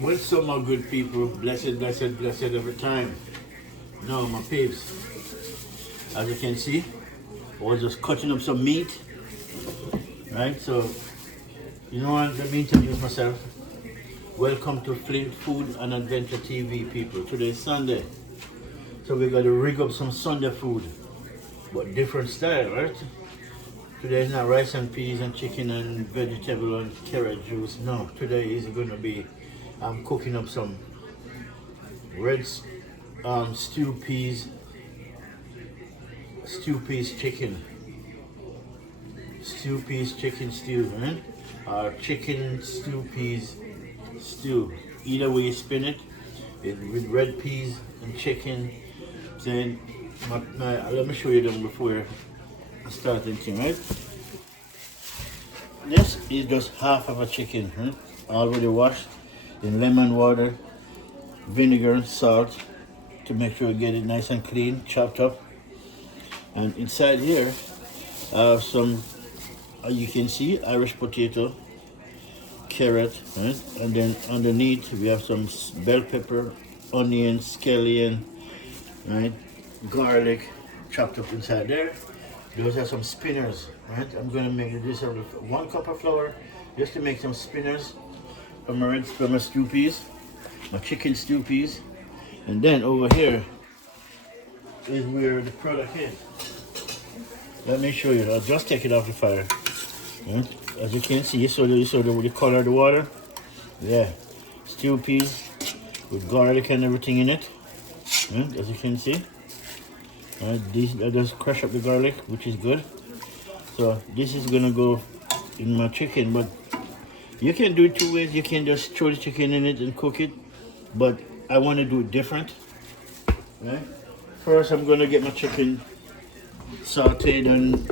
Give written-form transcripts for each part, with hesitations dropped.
Well, some are good people, blessed, blessed, blessed every time. No, my peeps, as you can see, I was just cutting up some meat, right? So, you know what, let me introduce myself. Welcome to Flint Food and Adventure TV, people. Today is Sunday, so we got to rig up some Sunday food, but different style, right? Today is not rice and peas and chicken and vegetable and carrot juice. No, today is going to be, I'm cooking up some red stew peas chicken, stew, right? Or chicken stew peas stew. Either way you spin it, with red peas and chicken. Then let me show you them before I start anything, right? This is just half of a chicken, already washed in lemon water, vinegar, salt to make sure you get it nice and clean, chopped up. And inside here, I have some, you can see, Irish potato, carrot, right? And then underneath we have some bell pepper, onion, scallion, right? Garlic, chopped up inside there. Those are some spinners, right? I'm gonna make this 1 cup of flour just to make some spinners for my stew peas, my chicken stew peas. And then over here is where the product is. Let me show you. I'll just take it off the fire. Right? As you can see, you saw the color of the water. Yeah, stew peas with garlic and everything in it. Right? As you can see. I just crush up the garlic, which is good. So this is gonna go in my chicken, but you can do it 2 ways. You can just throw the chicken in it and cook it, but I want to do it different. Right? First, I'm gonna get my chicken sauteed, and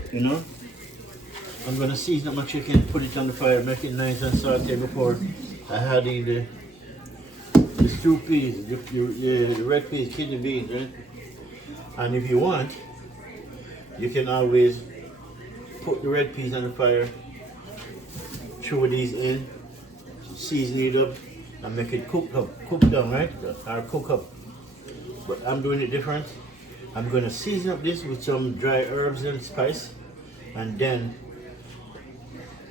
I'm gonna season up my chicken, put it on the fire, make it nice and sauteed before I add in the stew peas, the red peas, kidney beans, right? And if you want, you can always put the red peas on the fire, throw these in, season it up, and make it cook down, right? Or cook up. But I'm doing it different. I'm gonna season up this with some dry herbs and spice, and then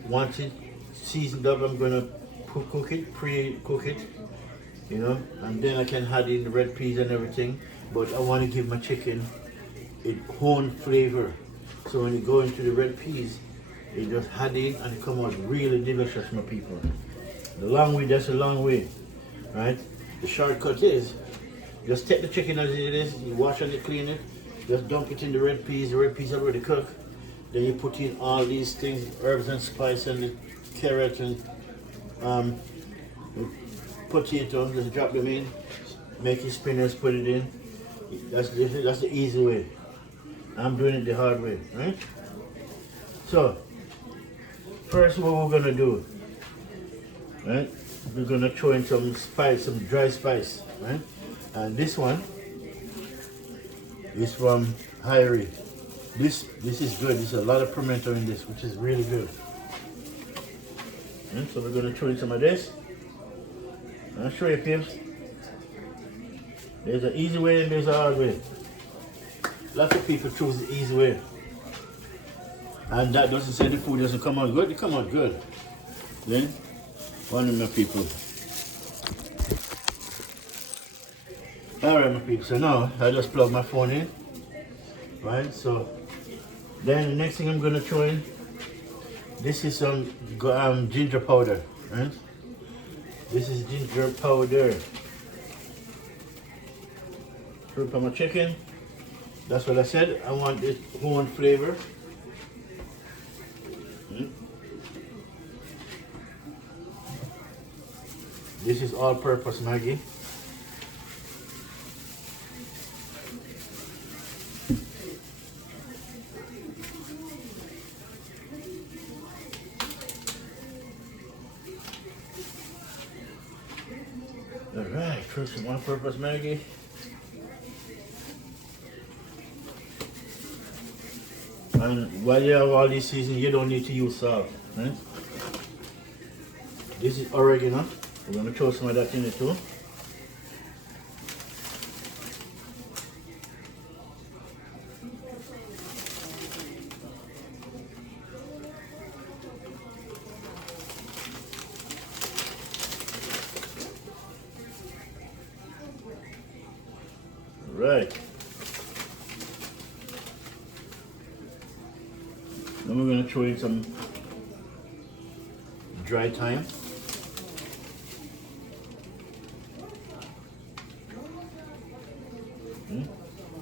once it's seasoned up, I'm gonna pre-cook it, and then I can add in the red peas and everything. But I want to give my chicken its own flavor. So when you go into the red peas, it just add in and it come out really delicious, my people. The long way, that's a long way, right? The shortcut is, just take the chicken as it is, you wash and clean it, just dump it in the red peas already cooked. Then you put in all these things, herbs and spice and the carrot and potato, just drop them in, make your spinners, put it in. That's the easy way. I'm doing it the hard way, right? So, first what we're gonna do, right? We're gonna throw in some spice, some dry spice, right? And this one is from Hyrie. This is good. There's a lot of pimento in this, which is really good. And so we're gonna throw in some of this. I'll show you, peeps. There's an easy way and there's a hard way. Lots of people choose the easy way. And that doesn't say the food doesn't come out good. It come out good. Then, one of my people. Alright, my people. So now, I just plug my phone in. Right, so then the next thing I'm going to throw in, this is some ginger powder. Right? This is ginger powder. Throw it on my chicken. That's what I said. I want this own flavor. This is all-purpose Maggi. All right, throw some all-purpose Maggi. And while you have all these seasonings, you don't need to use salt. Right? This is oregano. We're going to throw some of that in it too. Right. Then we're going to throw in some dry thyme.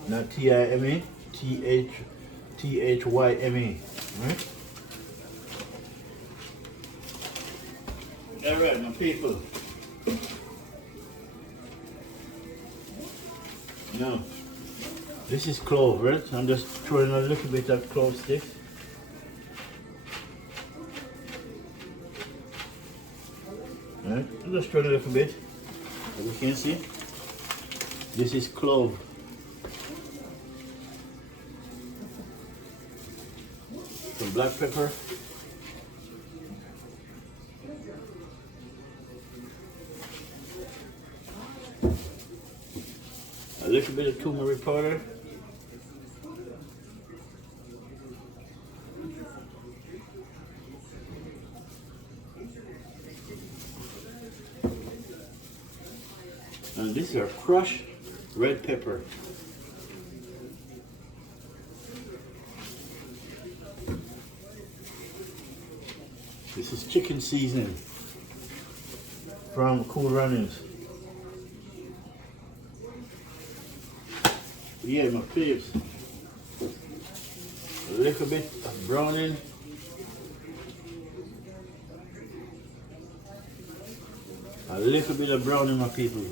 Not T-I-M-E, T-H-Y-M-E. Right? Alright, my people. Now, this is clove, right? I'm just throwing a little bit of clove sticks. Right? I'm just throwing a little bit. As you can see, this is clove. Some black pepper. A little bit of turmeric powder. And these are crushed red pepper. This is chicken seasoning from Cool Runnings. Yeah, my peeps. A little bit of browning. A little bit of browning, my people.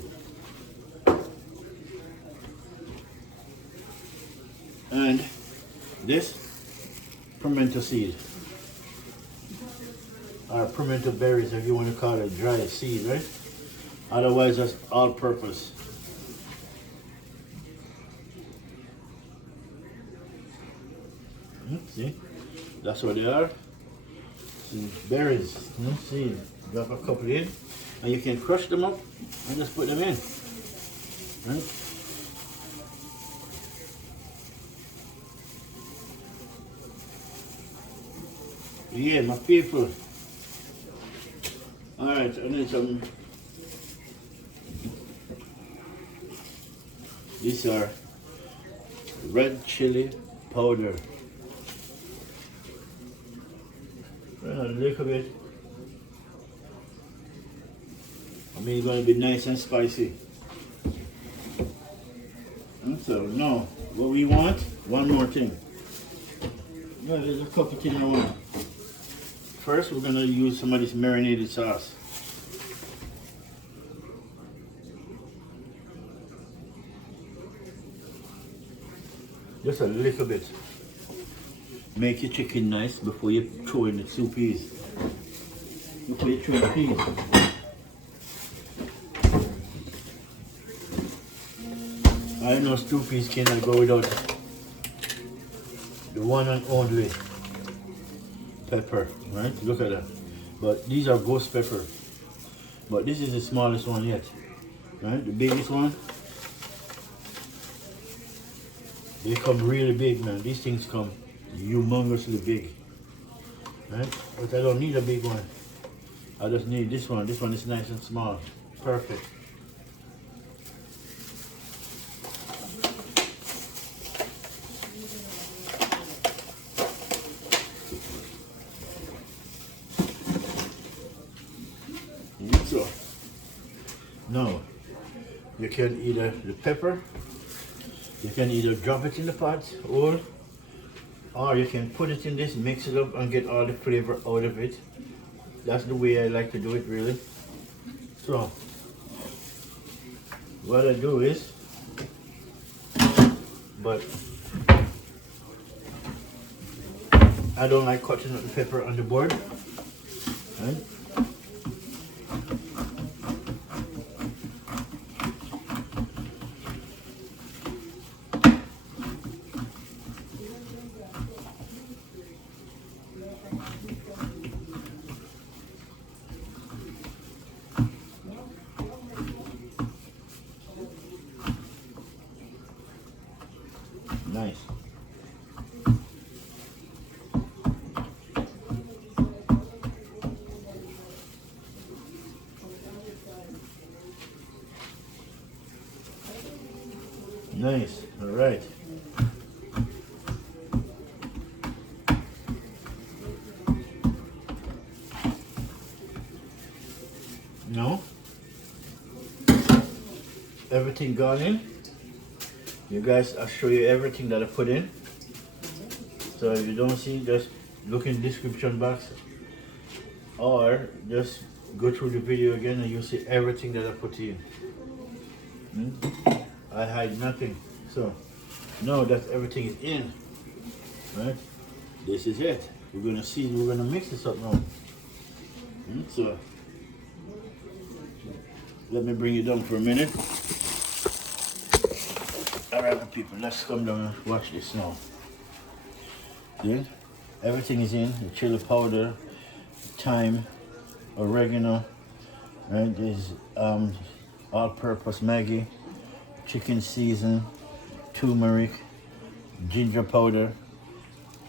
And this pimento seed, or pimento berries, if you want to call it, dry seed, right? Otherwise, that's all purpose. See, that's what they are. See, berries, seed. Drop a couple in, and you can crush them up and just put them in. Right? Yeah, my people. All right, I need some. These are red chili powder. A little bit. I mean, it's going to be nice and spicy. And so now, what we want, one more thing. Yeah, there's a couple things I want. First, we're going to use some of this marinated sauce. Just a little bit. Make your chicken nice before you throw in the two peas. Before you throw in the peas. I know stew peas cannot go without the one and only pepper, right? Look at that. But these are ghost pepper. But this is the smallest one yet, right? The biggest one, they come really big, man. These things come humongously big, right? But I don't need a big one. I just need this one. This one is nice and small. Perfect. So now you can either the pepper, you can either drop it in the pot, or you can put it in this, mix it up, and get all the flavor out of it. That's the way I like to do it, really. So what I do is, but I don't like cutting up the pepper on the board, right? Nice. All right. Now, everything gone in. You guys, I'll show you everything that I put in. So if you don't see, just look in the description box or just go through the video again and you'll see everything that I put in. I hide nothing. So now that everything is in, right? This is it. We're gonna see, we're gonna mix this up now. So let me bring it down for a minute. Alright people, let's come down and watch this now. See? Everything is in, the chili powder, thyme, oregano, right? There's all-purpose Maggi, chicken season, turmeric, ginger powder.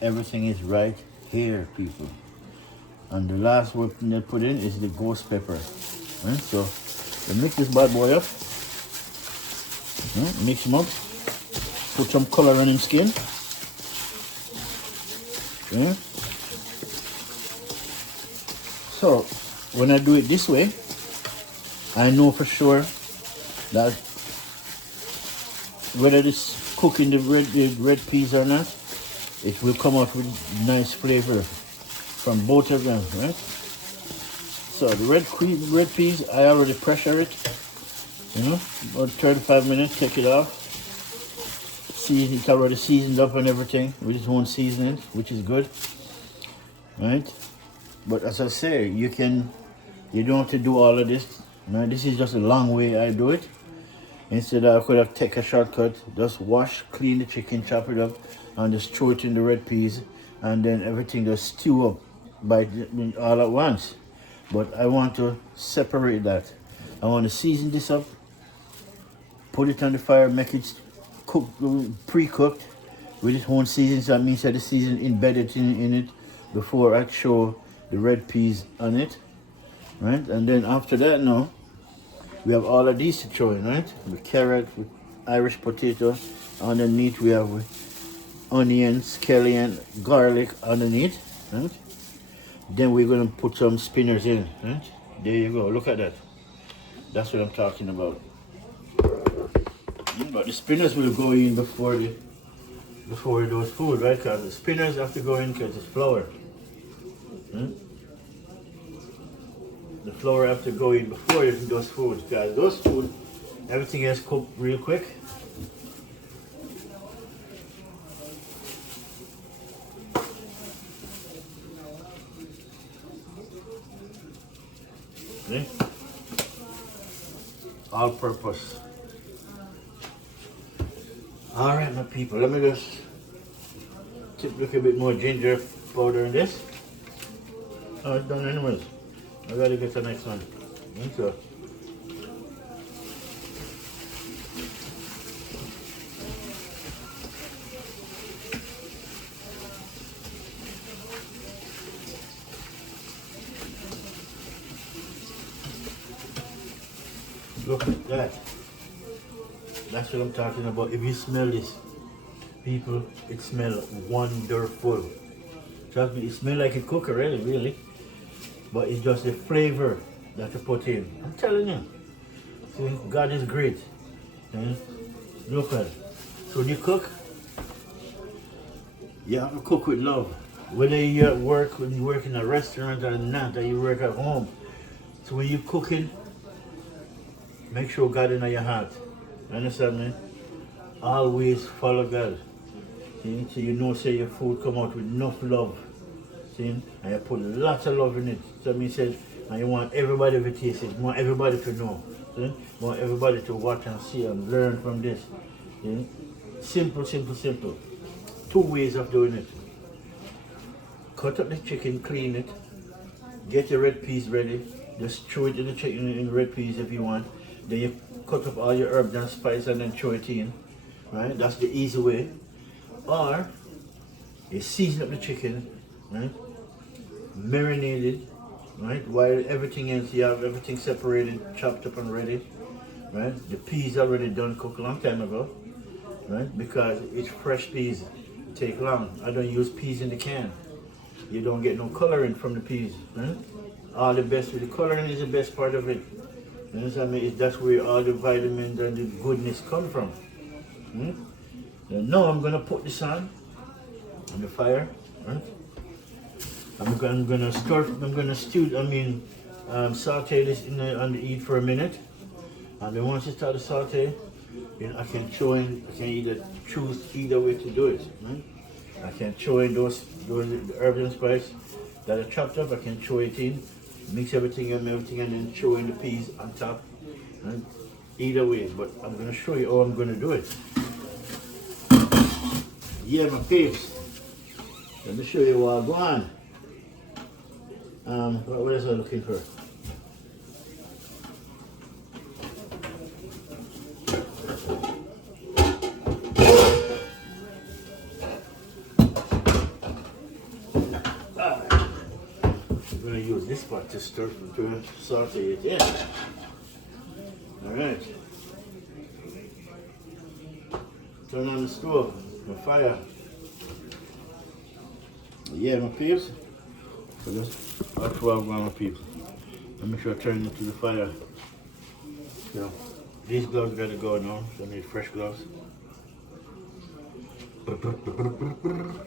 Everything is right here, people. And the last weapon they put in is the ghost pepper. Right? So we mix this bad boy up. Mix them up. Put some color on his skin. Okay. So when I do it this way, I know for sure that whether this cooking the red peas or not, it will come out with nice flavor from both of them, right? So the red peas, I already pressure it, about 35 minutes, take it off. See, it's already seasoned up and everything with its own seasoning, which is good, right? But as I say, you don't have to do all of this. Now, this is just a long way I do it. Instead, I could have taken a shortcut, just wash, clean the chicken, chop it up, and just throw it in the red peas, and then everything just stew up all at once. But I want to separate that. I want to season this up, put it on the fire, make it pre-cooked with its own seasoning. So that means that the season embedded in it before I show the red peas on it, right? And then after that, now we have all of these to throw in, right? With carrot, with Irish potato. Underneath we have onion, scallion, garlic underneath, right? Then we're gonna put some spinners in, right? There you go. Look at that. That's what I'm talking about. But the spinners will go in before those food, right? Because the spinners have to go in because it's flour. The flour have to go in before you do those foods, guys. Those food, everything else cooked real quick. Okay. All purpose. All right, my people. Let me just tip a little bit more ginger powder in this. Oh, it's done anyways. I gotta get the next one. So, look at that. That's what I'm talking about. If you smell this, people, it smells wonderful. Trust me, it smells like a cook already, really. But it's just the flavor that you put in. I'm telling you. See, God is great. Look at it. So when you cook, you have to cook with love. Whether you're at work, when you work in a restaurant or not, or you work at home. So when you're cooking, make sure God in your heart. Understand me? Always follow God. See? So you know, say your food come out with enough love. See? And you put lots of love in it. So me said, and you want everybody to taste it. You want everybody to know. See? You want everybody to watch and see and learn from this. See? Simple, simple, simple. 2 ways of doing it. Cut up the chicken, clean it. Get your red peas ready. Just throw it in the chicken in the red peas if you want. Then you cut up all your herbs and spice and then throw it in. Right? That's the easy way. Or you season up the chicken, right? Marinated, right? While everything else, you have everything separated, chopped up and ready, right? The peas already done cooked a long time ago. right? Because it's fresh peas. It take long. I don't use peas in the can. You don't get no coloring from the peas. Right? All the best with the coloring is the best part of it. You understand me? That's where all the vitamins and the goodness come from. Hmm? Now I'm gonna put this on the fire. Right? I'm gonna start. I'm gonna stew. Saute this on the heat for a minute, and then once it start to saute, I can throw in. I can either choose either way to do it. Right? I can throw in those herbs and spice that are chopped up. I can throw it in, mix everything and then throw in the peas on top. Right? Either way, but I'm gonna show you how I'm gonna do it. Yeah, my peeps. Let me show you what I go on. What else am I looking for? I'm going to use this part to saute it in. Alright. Turn on the stove, the fire. Yeah, my peeps. So that's 12 grams of peeps. Let me make sure I turn it to the fire. So these gloves gotta go now, so I need fresh gloves. Some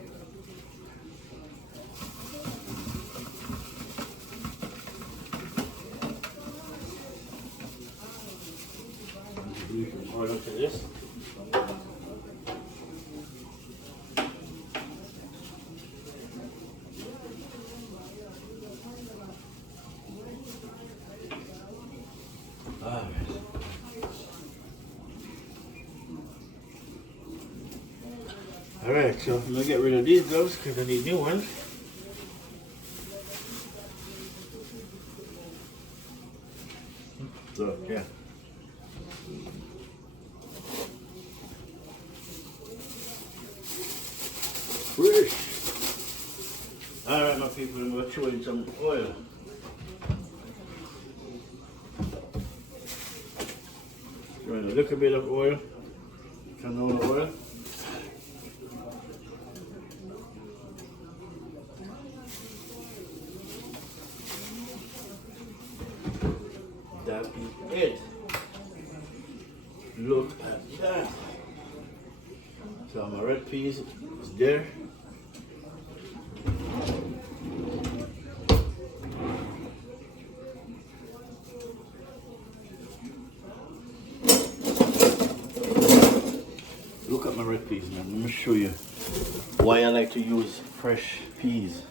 oil to this. Alright, so I'm gonna get rid of these gloves because I need new ones. So, yeah. Whoosh. Alright, my people, I'm gonna throw in some oil. Throw in a little bit of oil, canola oil. That is it. Look at that. So my red peas is there. Look at my red peas now. Let me show you why I like to use fresh peas.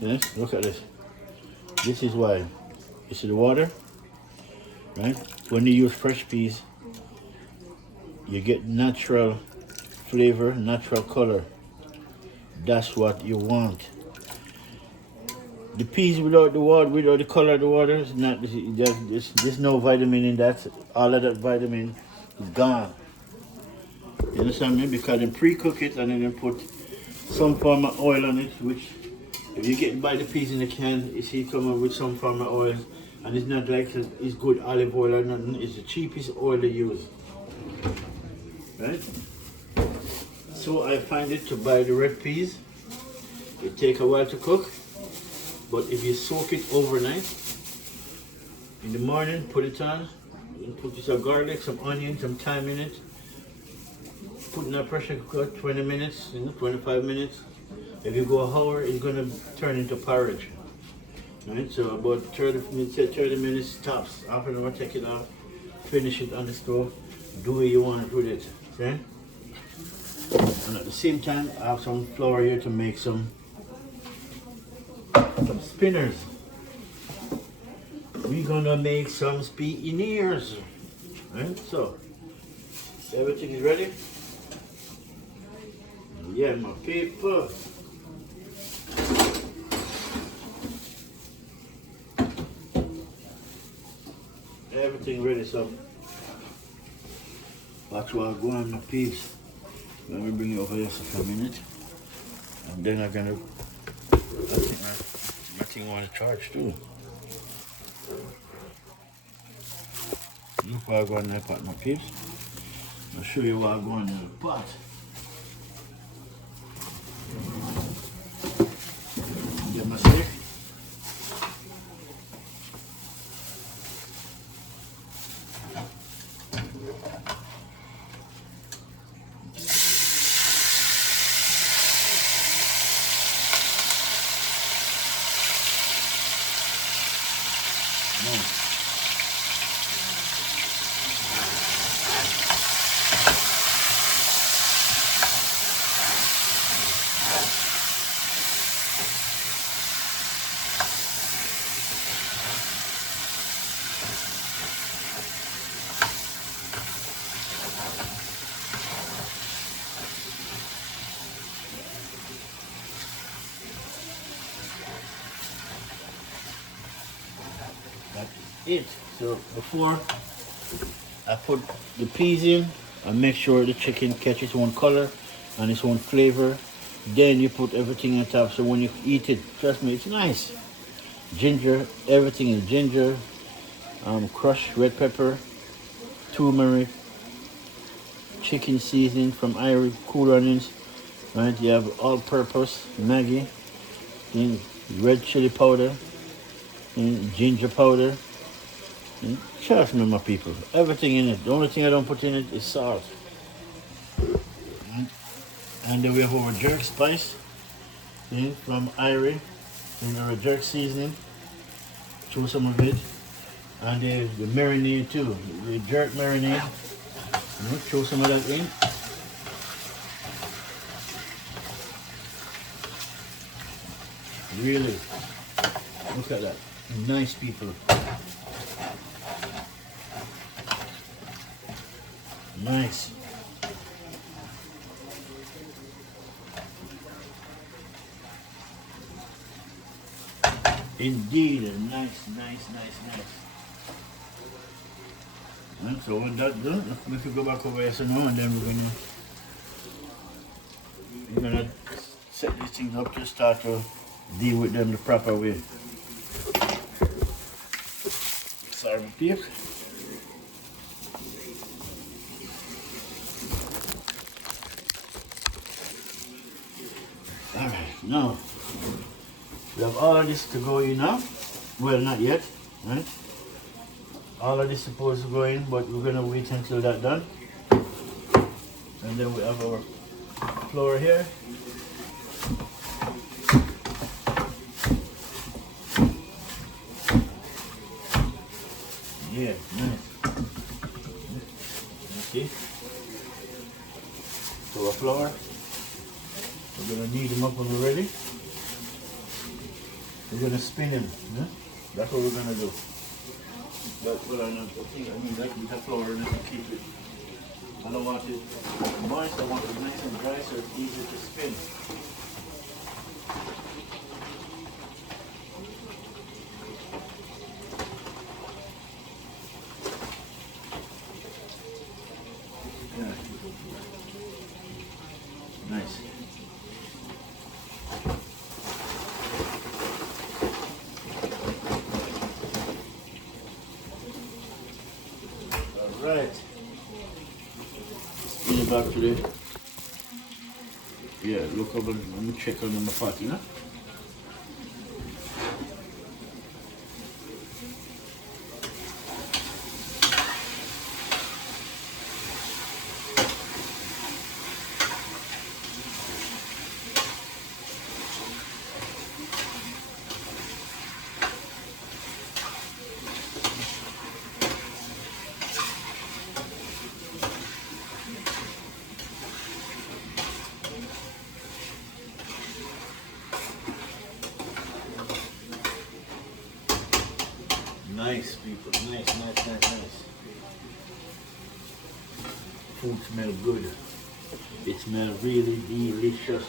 Yes, look at this. This is why. You see the water, right? When you use fresh peas, you get natural flavor, natural color. That's what you want. The peas without the water, without the color of the water, is not. There's no vitamin in that. All of that vitamin is gone. You understand me? Because they pre-cook it and then they put some form of oil on it, which if you get buy the peas in the can, you see it come up with some form of oil. And it's not like it's good olive oil or nothing. It's the cheapest oil they use. Right? So I find it to buy the red peas. It takes a while to cook. But if you soak it overnight, in the morning, put it on. Put some garlic, some onion, some thyme in it. Put in a pressure cooker 20 minutes, 25 minutes. If you go an hour, it's going to turn into porridge. Right, so about 30 minutes tops. After that, take it off, finish it on the stove, do what you want with it. Okay? And at the same time, I have some flour here to make some spinners. We're gonna make some spinneers. Right? So, everything is ready? Yeah, my people. Everything ready, so watch what I go on my peas. Let me bring it over here for a minute. And then I'm gonna, my thing want to charge too. Look what I go on that part, my peas. I'll show you what I'm going in the pot. Get my stick. That's it. So before I put the peas in, I make sure the chicken catches its own color and its own flavor. Then you put everything on top, so when you eat it, trust me, it's nice. Ginger, everything is ginger, crushed red pepper, turmeric, chicken seasoning from Irish, cool onions, right? You have all-purpose Maggi, then red chili powder, and ginger powder. And trust me, my people, everything in it. The only thing I don't put in it is salt. And then we have our jerk spice from Irish, and our jerk seasoning. Throw some of it. And the marinade too, the jerk marinade. Throw some of that in. Really, look at that. Nice, people. Nice. Indeed, nice. And so when that's done, we can go back over here now, and then we're gonna set these things up to start to deal with them the proper way. Sorry, my peeps. Alright, now we have all of this to go in now. Well, not yet, right? All of this is supposed to go in, but we're gonna wait until that's done. And then we have our flour here. Yeah, nice. Okay. So our flour. We're gonna knead them up when we're ready. We're gonna spin them. Yeah? That's what we're gonna do. But well, I mean that with the flour and keep it. I don't want it moist. I want it nice and dry so it's easy to spin. Yeah. Nice. Right. Spin it back to the. Yeah, look over. Let me check on the pot, you know. Nice, people. Nice. Food smells good. It smells really delicious.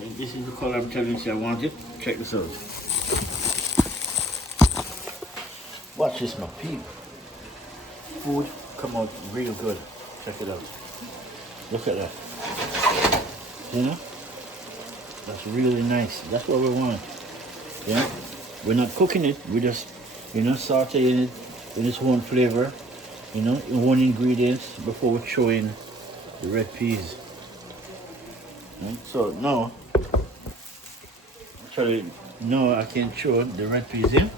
And this is the color I'm telling you I want it. Check this out. Watch this, my people. Food come out real good. Check it out. Look at that. You know? That's really nice. That's what we want. Yeah? We're not cooking it, we're just You know, sauteing it with its own flavor, you know, one ingredients before we throw in the red peas. Right? So now, actually, now I can throw the red peas in.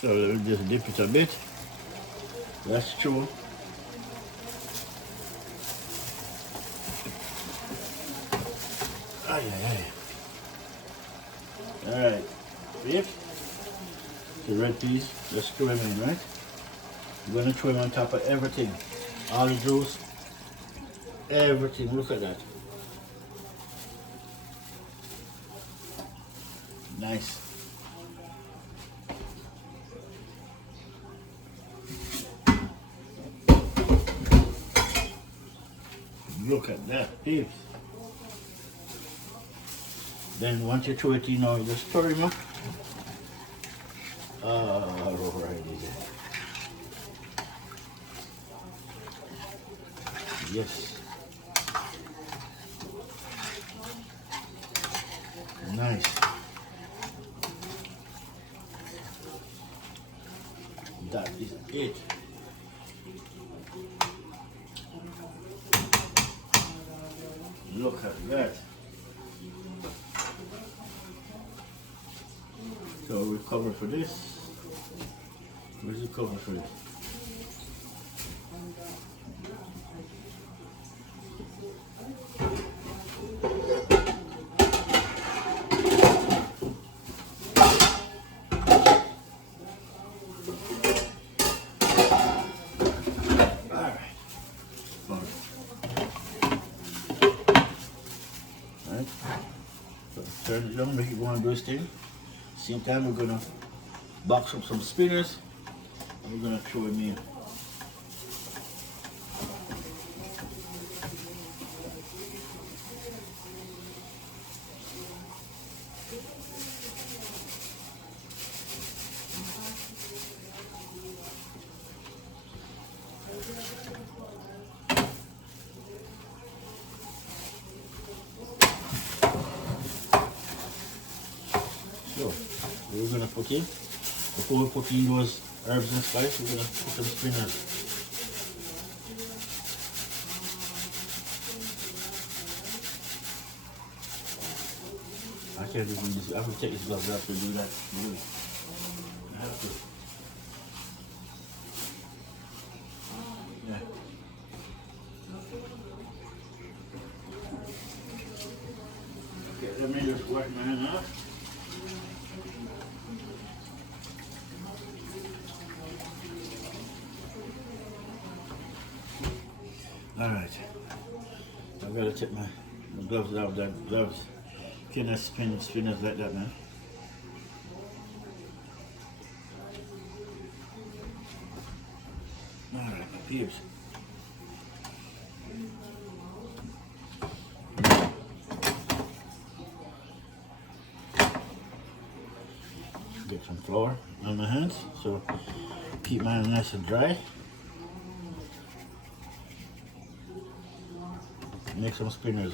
So we'll just dip it a bit. That's true. Ay, ay, ay. Alright, yep. The red peas, let's throw them in, right? We're gonna throw them on top of everything. All the juice, everything, look at that. Nice. Look at that, peeps. Then once you throw it in, you just stir them up. Alrighty then. Yes. Nice. That is it. Look at that. So we cover for this. Where's the cover for this? Turn it down, make it go on those things. Same time we're gonna box up some spinners and we're gonna throw them in. So we're gonna put in, before we put in those herbs and spices, we're gonna put some spinners. I can't even this. I have to take this gloves off to do that. Really. I have to. Yeah. Okay, let me just wipe my hand off. Alright, I've got to take my gloves out. That gloves cannot spin spinners like that, man. Alright, my peeps. Get some flour on my hands, so keep my hands nice and dry. Make some spinners.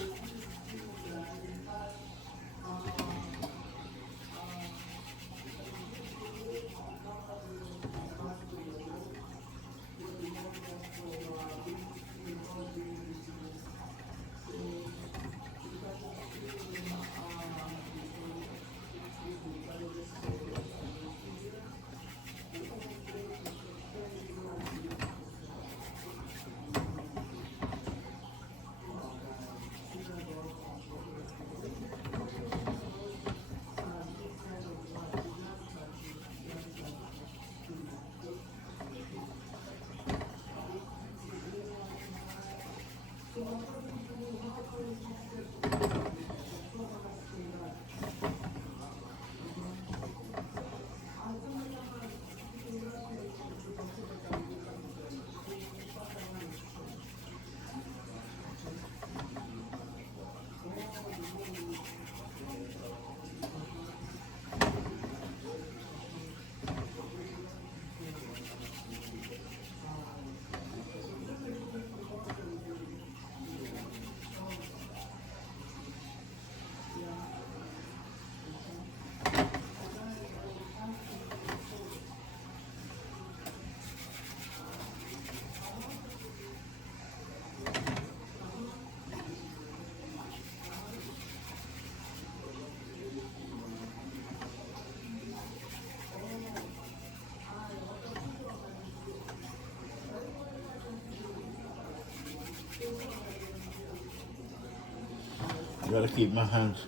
gotta keep my hands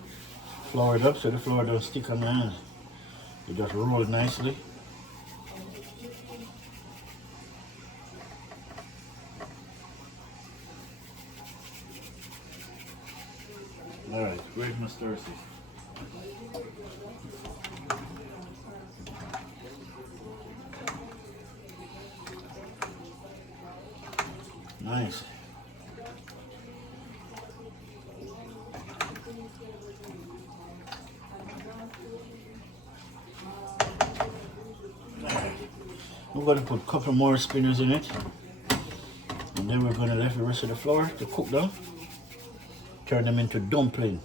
floured up so the flour don't stick on my hands. It just rolls nicely. Alright, where's my stir stick? Nice. We're going to put a couple more spinners in it, and then we're going to let the rest of the flour to cook down. Turn them into dumpling.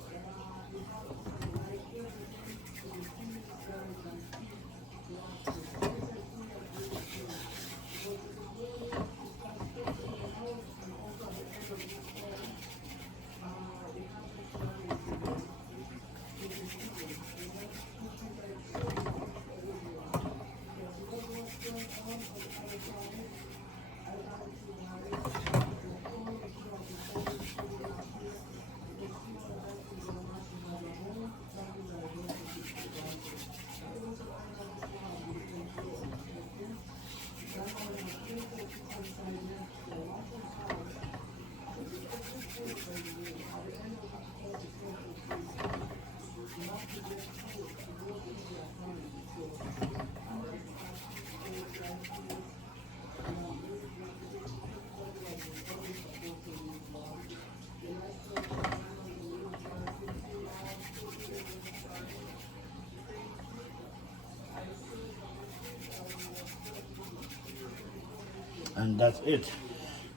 And that's it.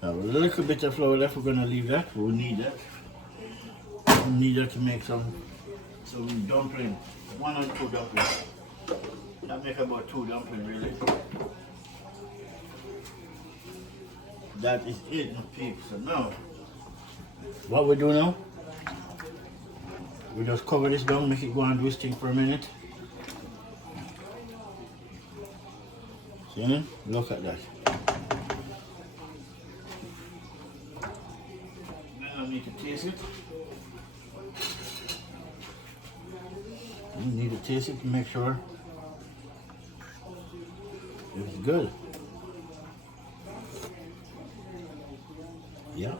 Now a little bit of flour left, we're gonna leave that. We'll need that. We'll need that to make some dumpling. 1 or 2 dumplings. That make about 2 dumplings really. That is it, my peeps. So now, what we do now, we just cover this down, make it go and do its thing for a minute. See? Look at that. Now I need to taste it. You need to taste it to make sure it's good. Yeah.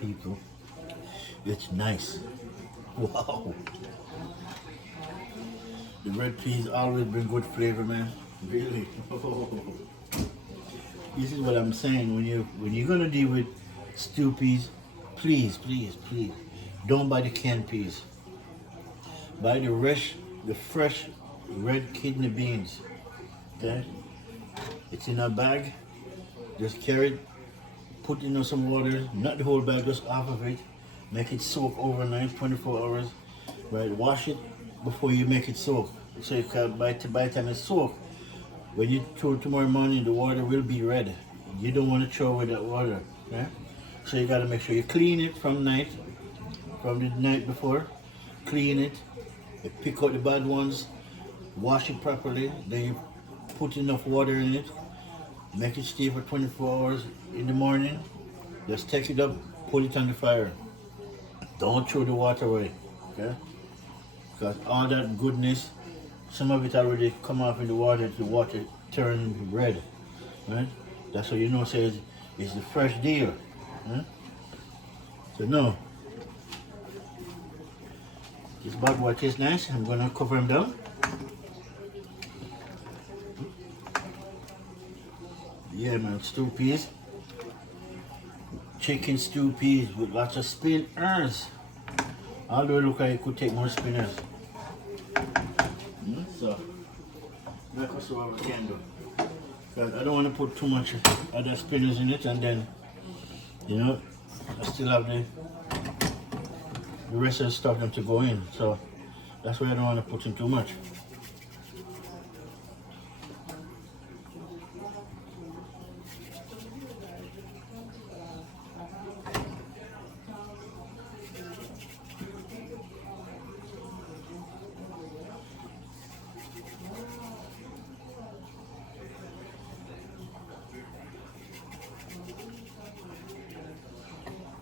People. It's nice. Wow. The red peas always bring good flavor, man. Really. This is what I'm saying. When you're gonna deal with stew peas, please don't buy the canned peas. Buy the fresh red kidney beans. Okay? It's in a bag. Just carry it, put in some water, not the whole bag, just half of it. Make it soak overnight, 24 hours. Right? Wash it before you make it soak. So you can, by the time it's soaked, when you throw it tomorrow morning, the water will be red. You don't want to throw away that water. Okay? So you gotta make sure you clean it from the night before. Clean it. You pick out the bad ones, wash it properly, then you put enough water in it. Make it stay for 24 hours in the morning. Just take it up, put it on the fire. Don't throw the water away, okay? Because all that goodness, some of it already come off in the water turn red, right? That's how you know says it's the fresh deal, right? So no, this bad boy tastes nice. I'm gonna cover him down. Yeah, man, stew peas. Chicken stew peas with lots of spinners. Although it looks like it could take more spinners. So, make us see what we can do. Because I don't want to put too much other spinners in it and then, you know, I still have the rest of the stuff them to go in. So, that's why I don't want to put in too much.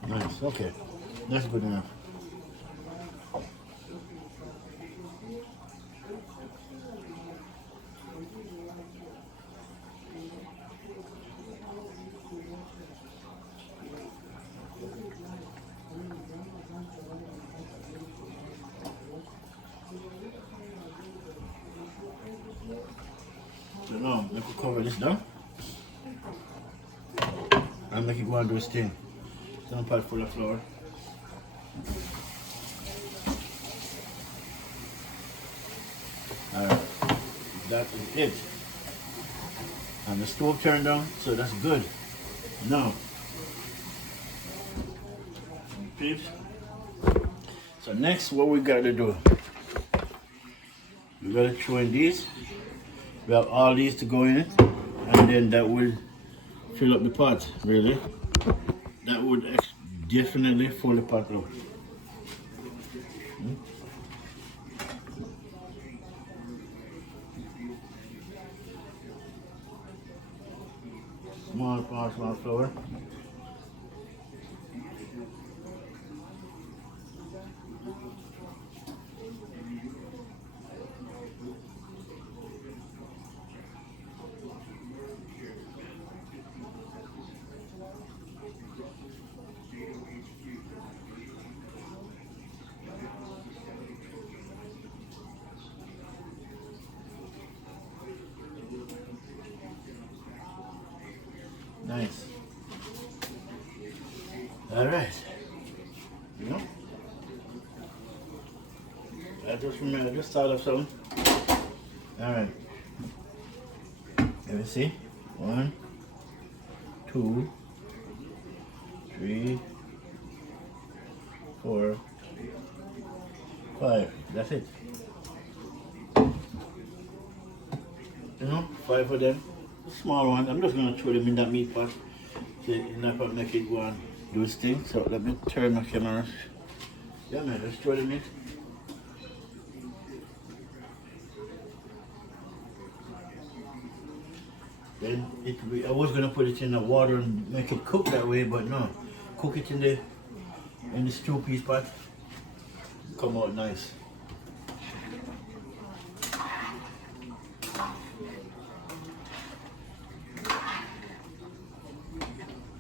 Nice, okay. That's good enough. So now, I could cover this down and make it go and do its thing. Some pot full of flour. Alright, that is it. And the stove turned on, so that's good. Now, peeps. So next, what we gotta do? We gotta throw in these. We have all these to go in it, and then that will fill up the pot. Really, that would definitely fill the pot up. Small flour. Nice. All right. You know, I just start off some. All right. Let me see. 1, 2, 3, 4, 5. That's it. You know, 5 of them. Small one. I'm just gonna throw them in that meat pot. So not gonna make it go and do its thing. So let me turn my camera. Yeah man, let's throw them in. Then I was gonna put it in the water and make it cook that way, but no. Cook it in the stew piece pot. Come out nice.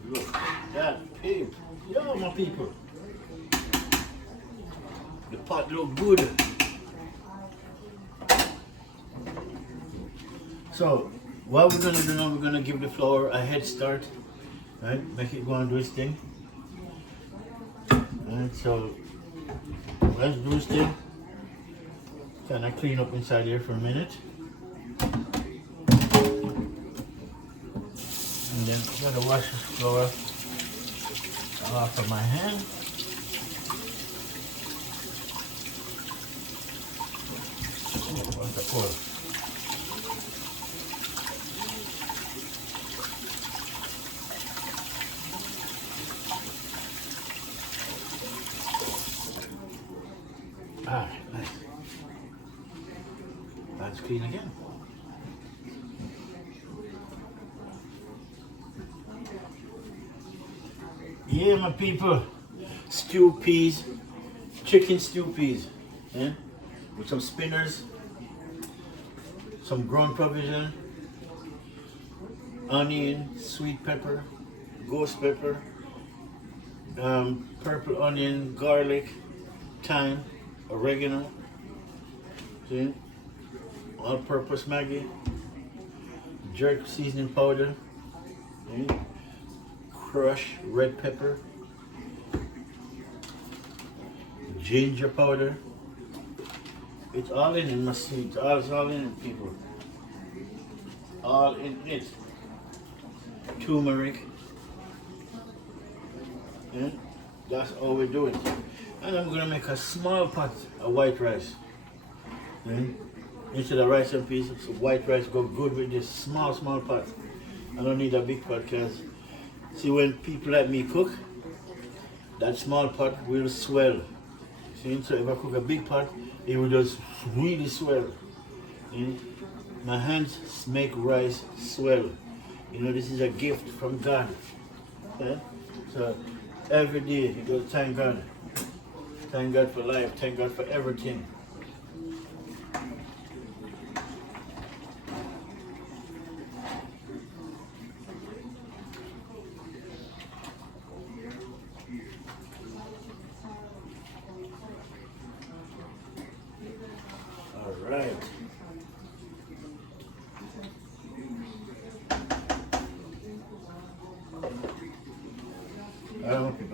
Look at that, people. Yo, my people. The pot look good. So, what we're gonna do now, we're gonna give the flour a head start. Right? Make it go and do its thing. Alright, so let's do this thing. Kind of clean up inside here for a minute. And then I'm gonna wash this flour off of my hand. Oh, what's the pour? Ah, nice. That's clean again. Yeah, my people, stew peas, chicken stew peas, yeah? With some spinners, some ground provision, onion, sweet pepper, ghost pepper, purple onion, garlic, thyme, oregano, see? All-purpose Maggi, jerk seasoning powder, see? Crushed red pepper, ginger powder. It's all in my seeds. It's all in it, people. All in it. Turmeric. Yeah? That's how we do it. And I'm gonna make a small pot of white rice. Yeah? Instead of rice and peas, so white rice go good with this small pot. I don't need a big pot because see, when people like me cook, that small pot will swell. See, so if I cook a big pot, it will just really swell. See? My hands make rice swell. You know, this is a gift from God. Okay? So every day you gotta thank God Thank God for life. Thank God for everything. All right.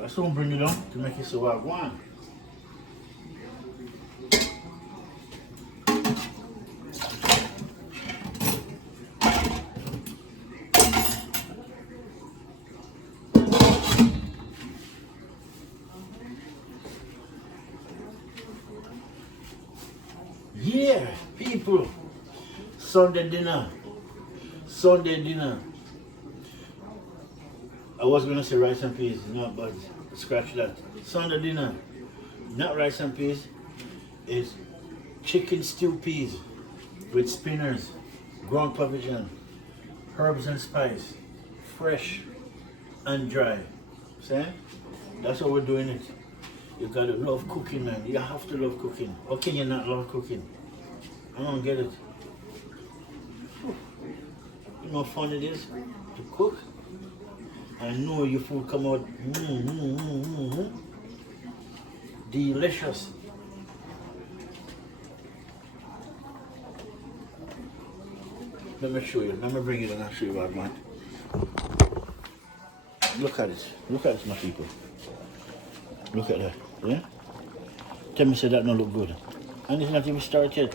I soon bring it on to make it so I want. Yeah, people. Sunday dinner. Sunday dinner. I was gonna say rice and peas, no, but scratch that. Sunday dinner, not rice and peas, is chicken stew peas with spinners, ground parmesan, herbs and spice, fresh and dry. See? That's how we're doing it. You gotta love cooking, man. You have to love cooking. How can you not love cooking? I don't get it. You know how fun it is to cook? I know your food come out delicious. Let me show you. Let me bring it and I'll show you what I want. Look at it. Look at it, my people. Look at that. Yeah? Tell me say that don't look good. And it's not even started yet.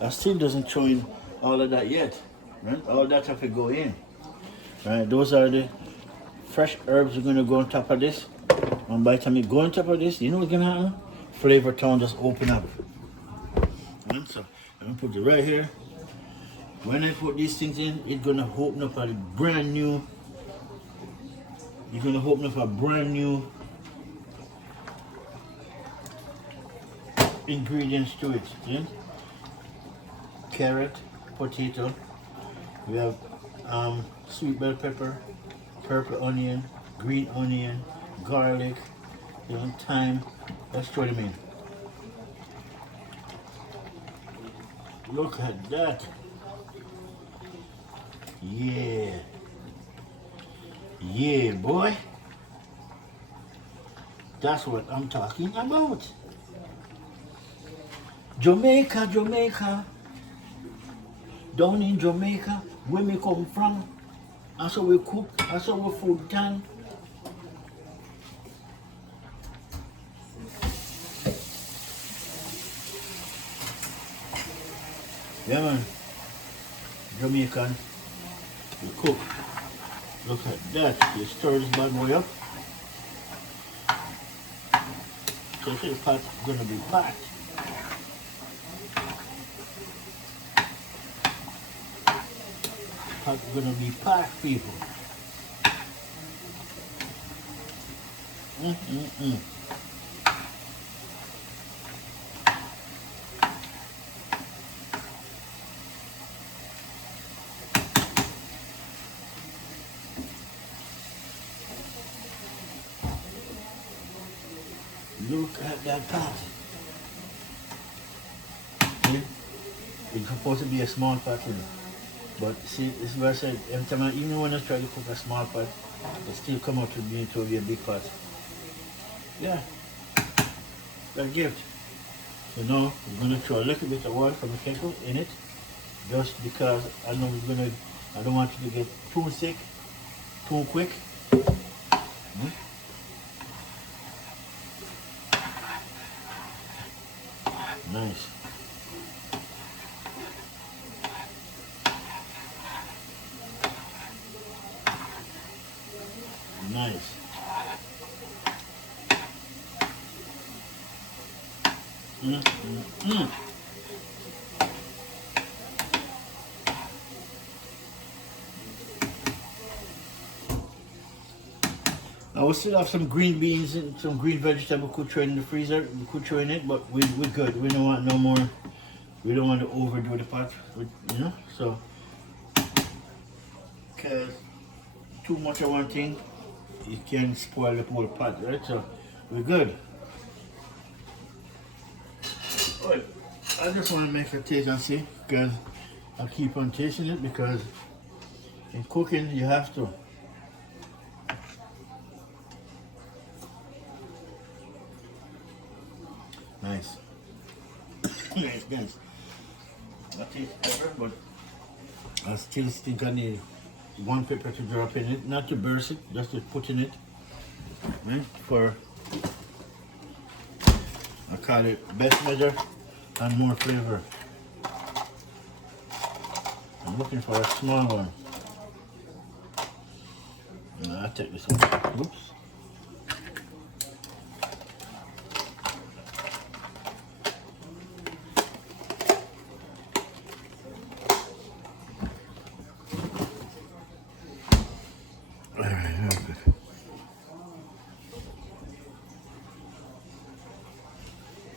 I still doesn't show in all of that yet. Right? All that have to go in. Right? Those are the fresh herbs are going to go on top of this. And by the time you go on top of this, you know what's going to happen? Flavor town just open up. And so I'm going to put it right here. When I put these things in, it's going to open up a brand new, you're going to open up a brand new ingredients to it. Yeah? Carrot, potato, we have sweet bell pepper, purple onion, green onion, garlic, you know, thyme. Let's throw them in. Look at that. Yeah. Yeah, boy. That's what I'm talking about. Jamaica, Jamaica. Down in Jamaica, where we come from, that's how we cook, that's how we food done. Yeah, man. Jamaican, you cook. Look at that. You stir this bad boy up. So the pot's gonna be packed. Pot's gonna be packed, people. Look at that pot. See? It's supposed to be a small pot, you know. But see, this is what I said. Every time even when I try to cook a small pot, it still come out to be to be a big pot. Yeah. That gift. So now we're gonna throw a little bit of oil from the kettle in it. Just because I know I don't want it to get too thick, too quick. Nice. Nice. I will still have some green beans and some green vegetable could throw in the freezer. We could throw in it, but we're good. We don't want no more. We don't want to overdo the pot, you know. So, cause too much of one thing, it can spoil the whole pot, right? So we're good. But I just want to make a taste and see, because I keep on tasting it, because in cooking you have to. Nice. Nice. I taste pepper, but I still think I need one pepper to drop in it, not to burst it, just to put in it, right? For, I call it best measure and more flavor. I'm looking for a small one. No, I'll take this one. Oops.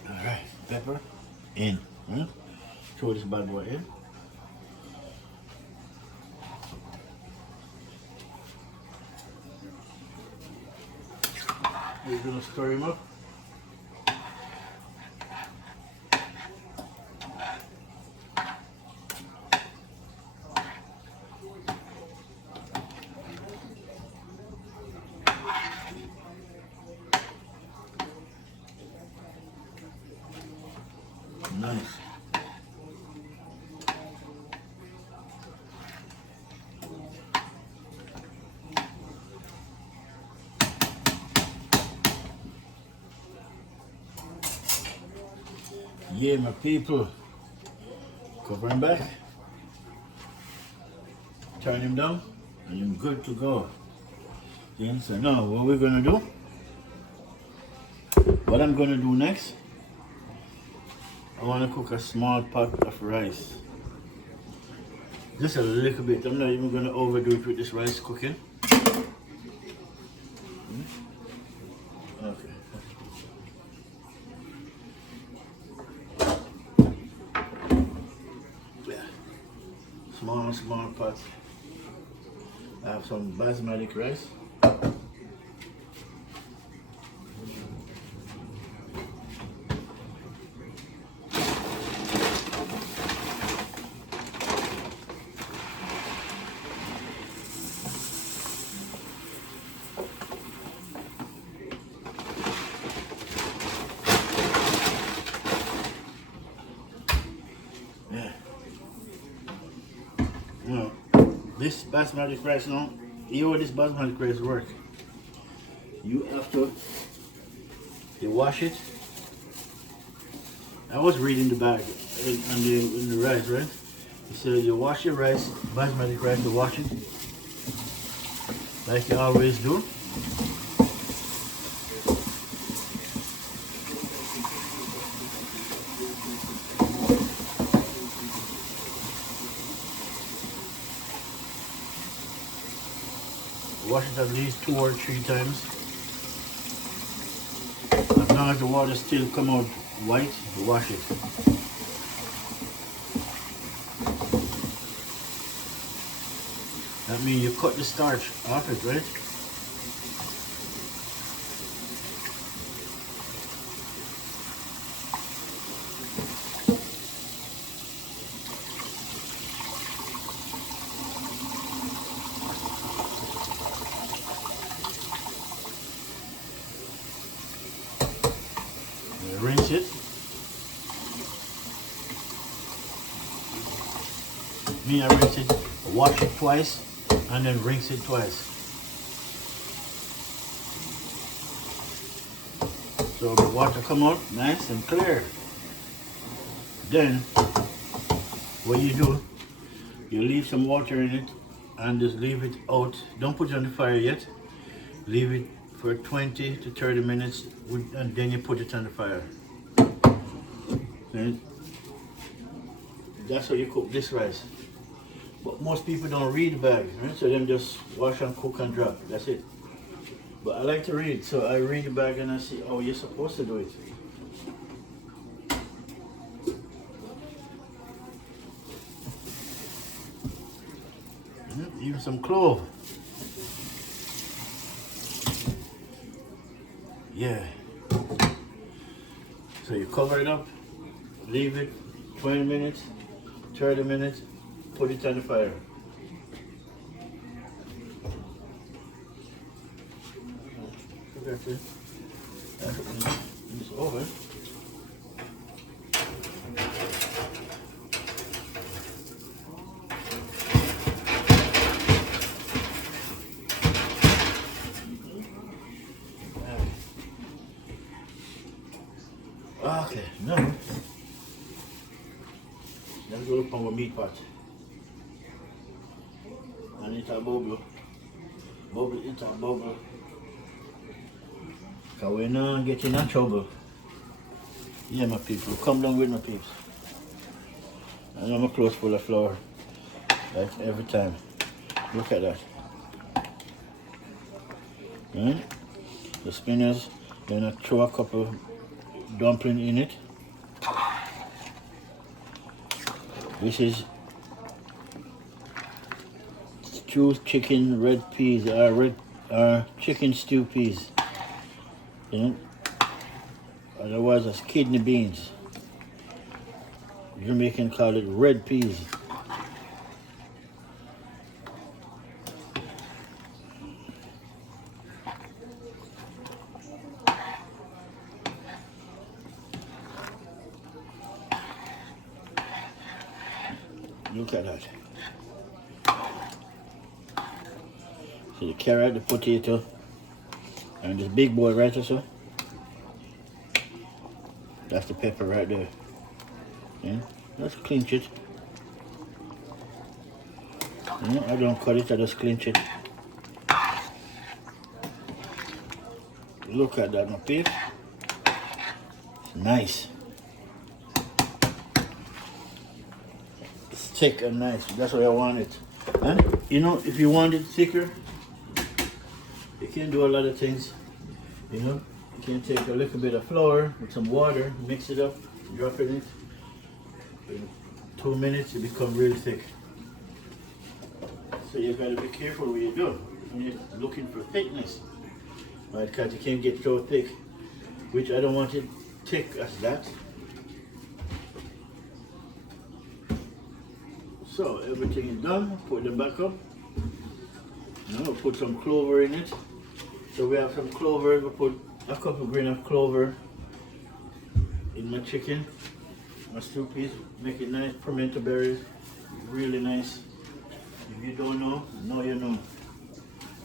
Alright, pepper in. Throw this bad boy in. We're gonna stir him up. Nice. Yeah, my people. Cover him back. Turn him down, and you're good to go. Yeah, so now what we're gonna do, what I'm gonna do next, I wanna cook a small pot of rice. Just a little bit. I'm not even gonna overdo it with this rice cooking. Okay. Yeah. Small pot. I have some basmati rice. Yeah. You know, this basmati rice now, you know this basmati rice work. You have to, you wash it. I was reading the bag in the rice, right? It said you wash your rice, basmati rice, you wash it like you always do. Wash it at least 2 or 3 times. As long as the water still come out white, wash it. That means you cut the starch off it, right? Rinse it. Me, I rinse it, wash it twice, and then rinse it twice. So the water come out nice and clear. Then, what you do, you leave some water in it, and just leave it out. Don't put it on the fire yet. Leave it for 20 to 30 minutes, and then you put it on the fire. Okay? That's how you cook this rice. But most people don't read the bag, right? So them just wash and cook and drop. That's it. But I like to read, so I read the bag and I see, oh, you're supposed to do it. Even some clove. Yeah. So you cover it up leave it 20 minutes, 30 minutes, put it on the fire. It's over. Okay, now let's go look on our meat pot. And it's a bubble. Bubble, it's a bubble. Because we're not getting in trouble. Yeah, my people, come down with my peeps. I know my clothes full of flour. Like every time. Look at that. Right? The spinners, then I throw a couple dumpling in it. This is stewed chicken red peas, chicken stew peas. You know, otherwise it's kidney beans. Jamaican call it red peas. Look at that. So the carrot, the potato, and this big boy right also. That's the pepper right there. Yeah, let's clinch it. Yeah, I don't cut it, I just clinch it. Look at that, my peep. It's nice. It's thick and nice. That's what I want it. And you know, if you want it thicker, you can do a lot of things. You know, you can take a little bit of flour with some water, mix it up, drop it in it. In 2 minutes, it becomes really thick. So you gotta be careful what you do when you're looking for thickness, right? Because you can't get so thick, which I don't want it thick as that. So everything is done. Put them back up. Now put some clover in it. So we have some clover. We put a couple grain of clover in my chicken, my stew piece. Make it nice. Pimento berries, really nice. If you don't know, now you know.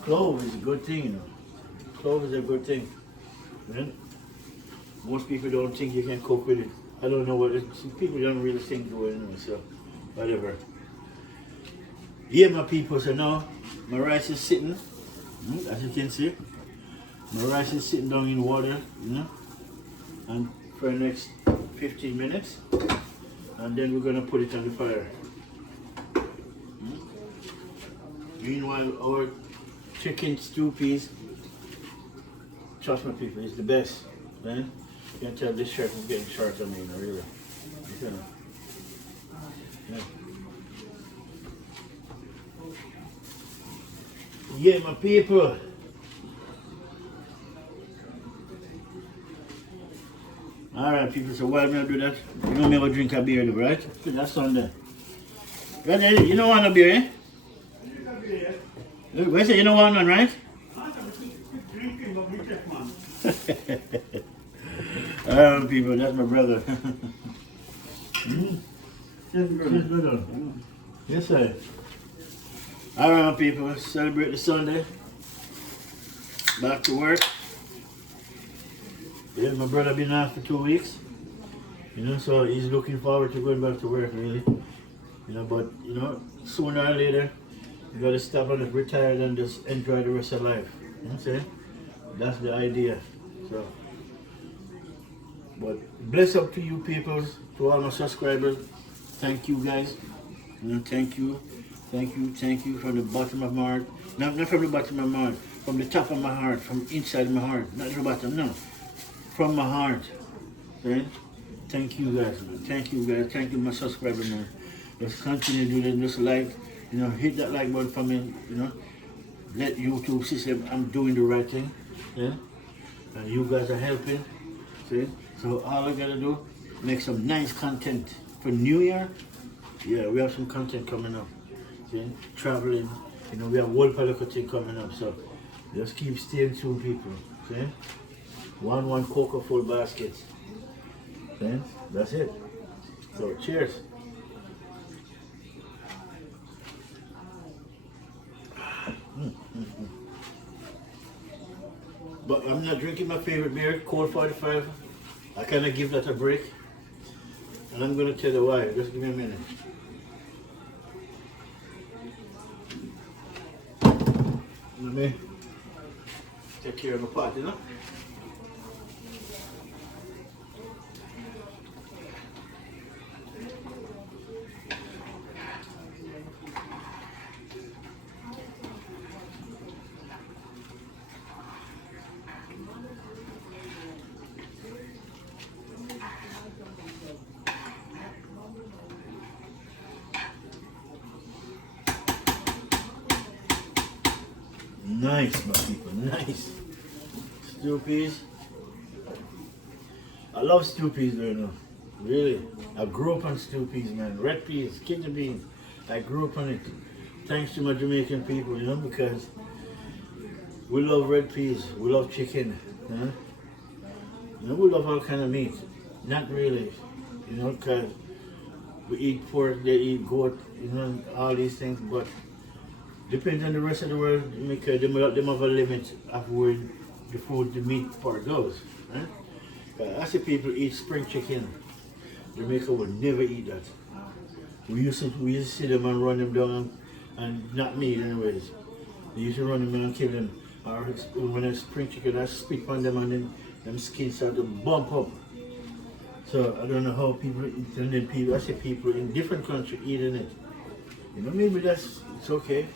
Clove is a good thing, you know. Clove is a good thing. Right? Most people don't think you can cook with it. I don't know what it is. People don't really think do it anyway, so whatever. Yeah, my people, so now my rice is sitting, as you can see. My rice is sitting down in water, you know, and for the next 15 minutes, and then we're gonna put it on the fire. Meanwhile, our chicken stew peas, trust me people, is the best. Right? You can tell this shirt is getting short on me, you know, really. You know. Yeah. Yeah, my people. Alright, people, so while I'm gonna do that, you know me will drink a beer, right? Put that on there. Right, you don't want a beer, eh? Wait, say you don't want none, right? Alright, people, that's my brother. Yes, sir. Alright, people, let's celebrate the Sunday. Back to work. Yeah, my brother been off for 2 weeks. You know, so he's looking forward to going back to work, really. You know, but, you know, sooner or later, you gotta stop and retire and just enjoy the rest of life. You know what I'm saying? That's the idea. So, but bless up to you people, to all my subscribers. Thank you guys. You know, thank you from the bottom of my heart. Not from the bottom of my heart, from the top of my heart, from inside my heart. Not the bottom, no. From my heart. Okay? Thank you guys, man. Thank you guys. Thank you my subscribers, man. Let's continue to do that. Just like, you know, hit that like button for me, you know. Let YouTube see I'm doing the right thing. Yeah? And you guys are helping. See? So all I gotta do make some nice content for New Year. Yeah, we have some content coming up. See? Traveling, you know, we have whole political thing coming up, so just keep staying tuned, people. See? One cocoa full baskets. See? That's it. So cheers. But I'm not drinking my favorite beer, Cold 45. I kind of give that a break. And I'm going to tell you why. Just give me a minute. Let me take care of my pot, you know? Nice, my people, nice. Stew peas. I love stew peas, you know. Really. I grew up on stew peas, man. Red peas, kidney beans. I grew up on it. Thanks to my Jamaican people, you know, because we love red peas. We love chicken. Huh? You know, we love all kind of meat. Not really, you know, because we eat pork, they eat goat, you know, all these things, but depends on the rest of the world, because they have a limit of where the food, the meat part goes. Right? I see people eat spring chicken. Jamaica would never eat that. We used to see them and run them down, and not me anyways. They used to run them down and kill them. Or when it's spring chicken, I spit on them and then them skins start to bump up. So I don't know how people eat, and then people, I see people in different countries eating it. You know, maybe it's okay.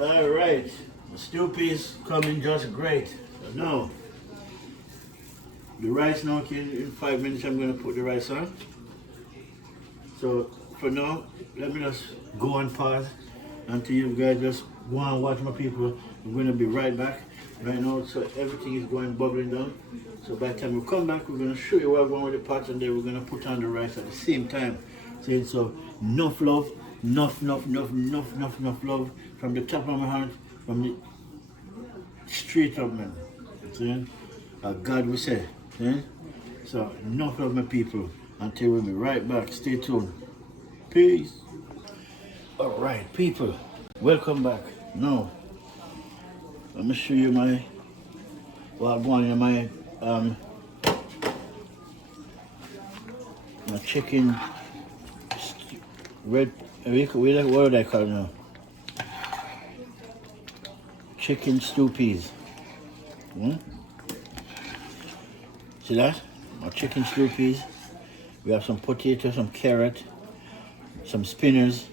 All right, the stew peas coming just great. So now, the rice now, in 5 minutes I'm going to put the rice on. So for now, let me just go on pause until you guys just go and watch my people. I'm going to be right back. Right now, so everything is going bubbling down. So by the time we come back, we're going to show you where we're going with the pot, and then we're going to put on the rice at the same time. So enough love, enough love from the top of my heart, from the straight up, man. See? God will say. See? So enough love, my people. Until we'll be right back. Stay tuned. Peace. All right, people. Welcome back. Now, let me show you my my chicken red, what do they call it now? Chicken stew peas. See that? My chicken stew peas. We have some potatoes, some carrot, some spinners.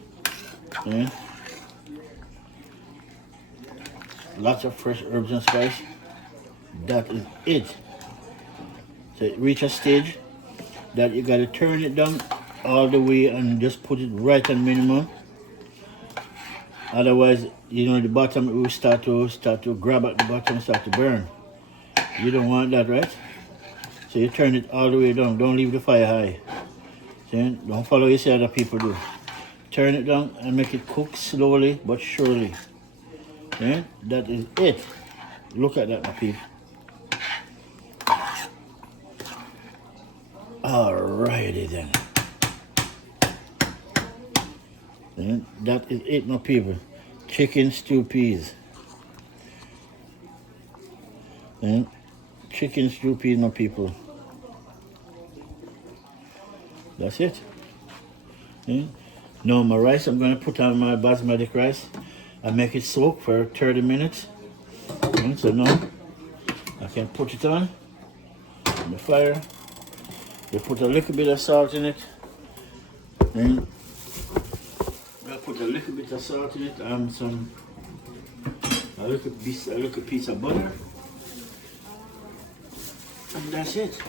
Yeah. Lots of fresh herbs and spice. That is it. So it reach a stage that you gotta turn it down all the way and just put it right on minimum. Otherwise, you know, the bottom will start to grab at the bottom, start to burn. You don't want that, right? So you turn it all the way down. Don't leave the fire high. See? Don't follow what other people do. Turn it down and make it cook slowly but surely. Yeah, that is it. Look at that, my people. Alrighty then. Yeah, that is it, my people. Chicken stew peas. Yeah, chicken stew peas, my people. That's it. Yeah. Now my rice, I'm going to put on my basmati rice and make it soak for 30 minutes. Yeah, so now I can put it on the fire. You put a little bit of salt in it. Then I put a little bit of salt in it and a little piece of butter. And that's it.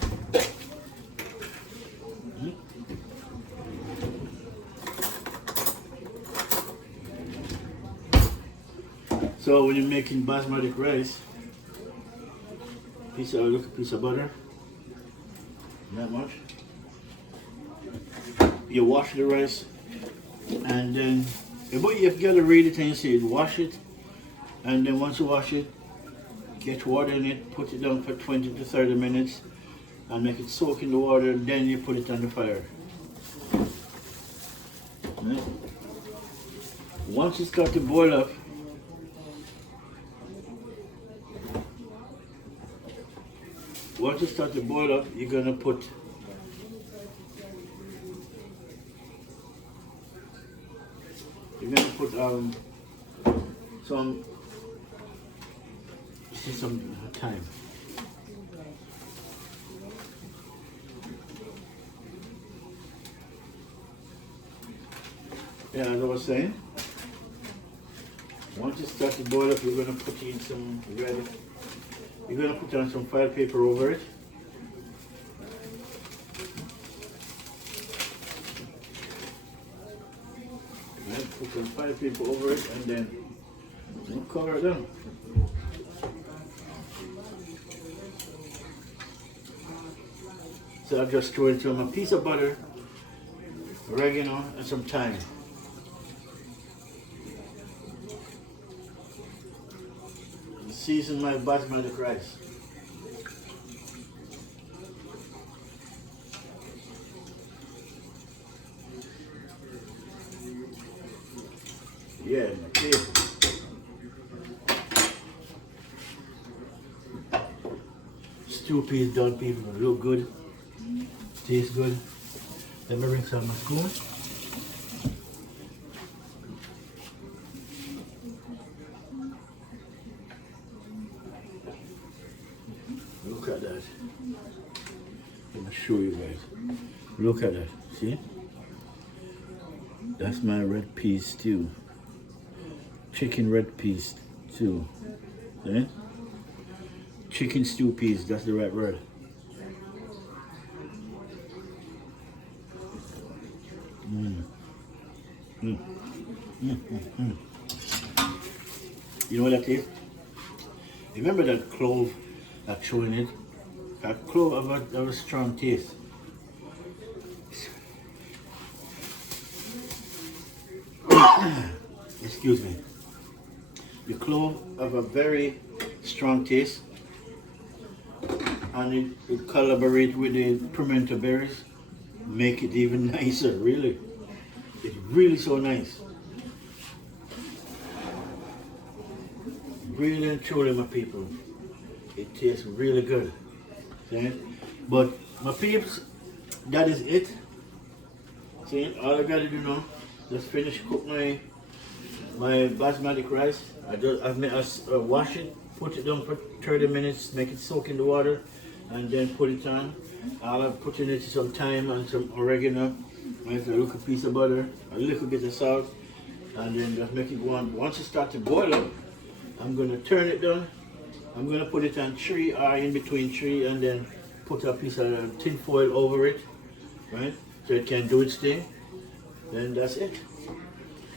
So when you're making basmati rice, look, a piece of butter, not much. You wash the rice, and then but you've got to read it and you say wash it, and then once you wash it, get water in it, put it down for 20 to 30 minutes, and make it soak in the water. Then you put it on the fire. Right? Once it starts to boil up, you're gonna put some thyme. Yeah, as I was saying, once it starts to boil up, you're gonna put in some red. You're gonna put on some file paper over it. Put some file paper over it, and then cover it down. So I've just thrown some a piece of butter, oregano, and some thyme. Season my basmati rice. Yeah, okay. Stew peas done, people. Look good. Tastes good. Let me rinse out my spoon. Look at that. Let me show you guys. Look at that. See? That's my red pea stew. Chicken red peas stew. See? Chicken stew peas, that's the right word. You know what that is? Remember that clove that showing it? That clove have a strong taste. Excuse me. The clove have a very strong taste, and it collaborates with the pimento berries, make it even nicer, really. It's really so nice. Really and truly, my people, it tastes really good. See? But my peeps, that is it. See, all I gotta do now, just finish cook my basmati rice. I wash it, put it down for 30 minutes, make it soak in the water, and then put it on. I'll put in it some thyme and some oregano, a little piece of butter, a little bit of salt, and then just make it go on. Once it starts to boil up, I'm going to turn it down. I'm going to put it on 3 or in between 3, and then put a piece of tin foil over it, right? So it can do its thing. Then that's it.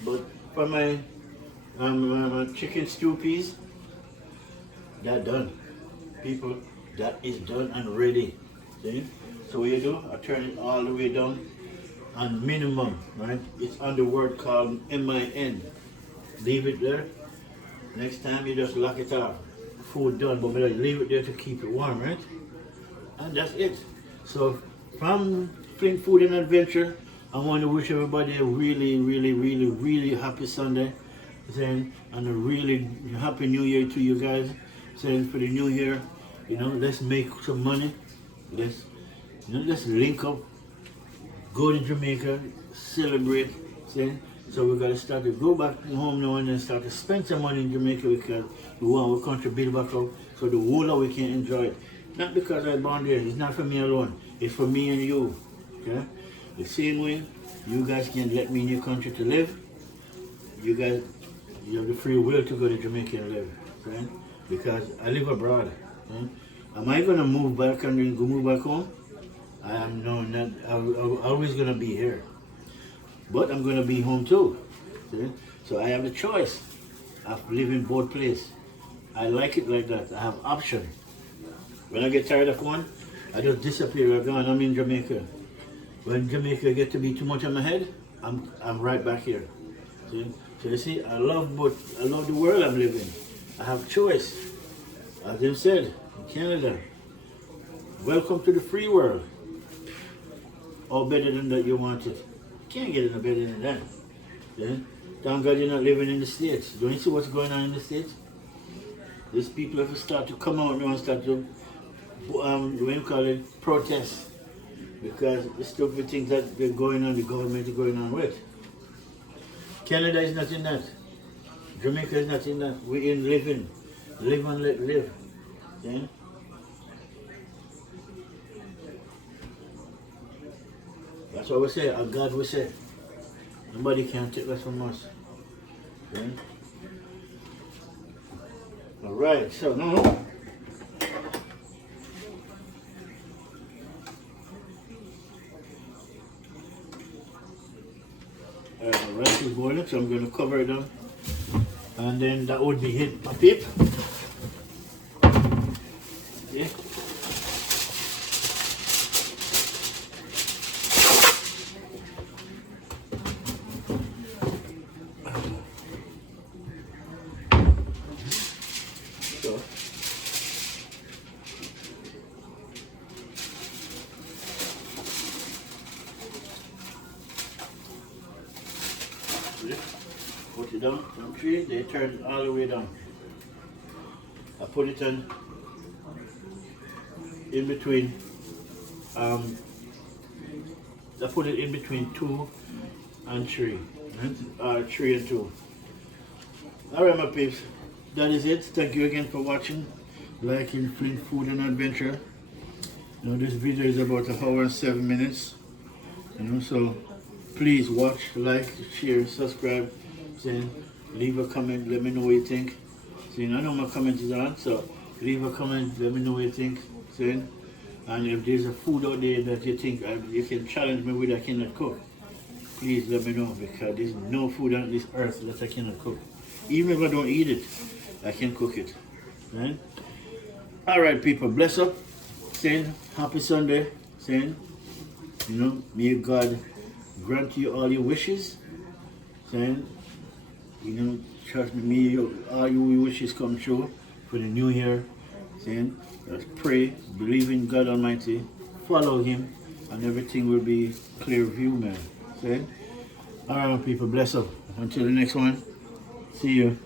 But for my chicken stew peas, that done. People, that is done and ready. See? So what you do, I turn it all the way down on minimum, right? It's on the word called MIN. Leave it there. Next time you just lock it off. Food done, but leave it there to keep it warm, right? And that's it. So from Flint Food and Adventure, I want to wish everybody a really, really, really, really happy Sunday. And a really happy New Year to you guys. Saying for the new year, let's make some money. Let's link up, go to Jamaica, celebrate. See? So we gotta start to go back home now and then start to spend some money in Jamaica because we want our country build back up so the whole of we can enjoy it. Not because I'm born there, it's not for me alone, it's for me and you. Okay? The same way you guys can let me in your country to live, you guys, you have the free will to go to Jamaica and live. Okay? Because I live abroad. Okay? Am I gonna move back and then go move back home? I am not. I'm always gonna be here. But I'm gonna be home too. See? So I have the choice. I've lived in both places. I like it like that. I have option. When I get tired of one, I just disappear. I'm in Jamaica. When Jamaica get to be too much on my head, I'm right back here. See? So you see, I love the world I'm living. I have choice. As them said, in Canada, welcome to the free world. All better than that you want it. You can't get any better than that. See? Thank God you're not living in the States. Don't you see what's going on in the States? These people have to start to come out now and start to, what you call it, protest. Because the stupid things that they're going on, the government is going on with. Canada is not in that. Jamaica is not in that. We're in living. Live and let live. Yeah? That's what we say, our God will say. Nobody can take that from us. Yeah? Alright, so now rice is boiling, so I'm going to cover it down. And then that would be it, my peep. Okay. So, put it down from 3, they turn it all the way down. I put it in between, I put it in between 2 and 3, 3 and 2. Alright my peeps, that is it. Thank you again for watching, liking Flint Food and Adventure. You know, this video is about 1 hour and 7 minutes. You know, so please watch, like, share, subscribe, leave a comment, let me know what you think. I know my comment is on, so leave a comment, let me know what you think. And if there's a food out there that you think you can challenge me with I cannot cook, please let me know, because there's no food on this earth that I cannot cook. Even if I don't eat it, I can cook it. Right? Alright people, bless up. Happy Sunday. You know, may God grant you all your wishes. You know, trust me, may all your wishes come true for the new year. Let's pray, believe in God Almighty, follow Him, and everything will be clear view, man. Alright people, bless up. Until the next one, see you.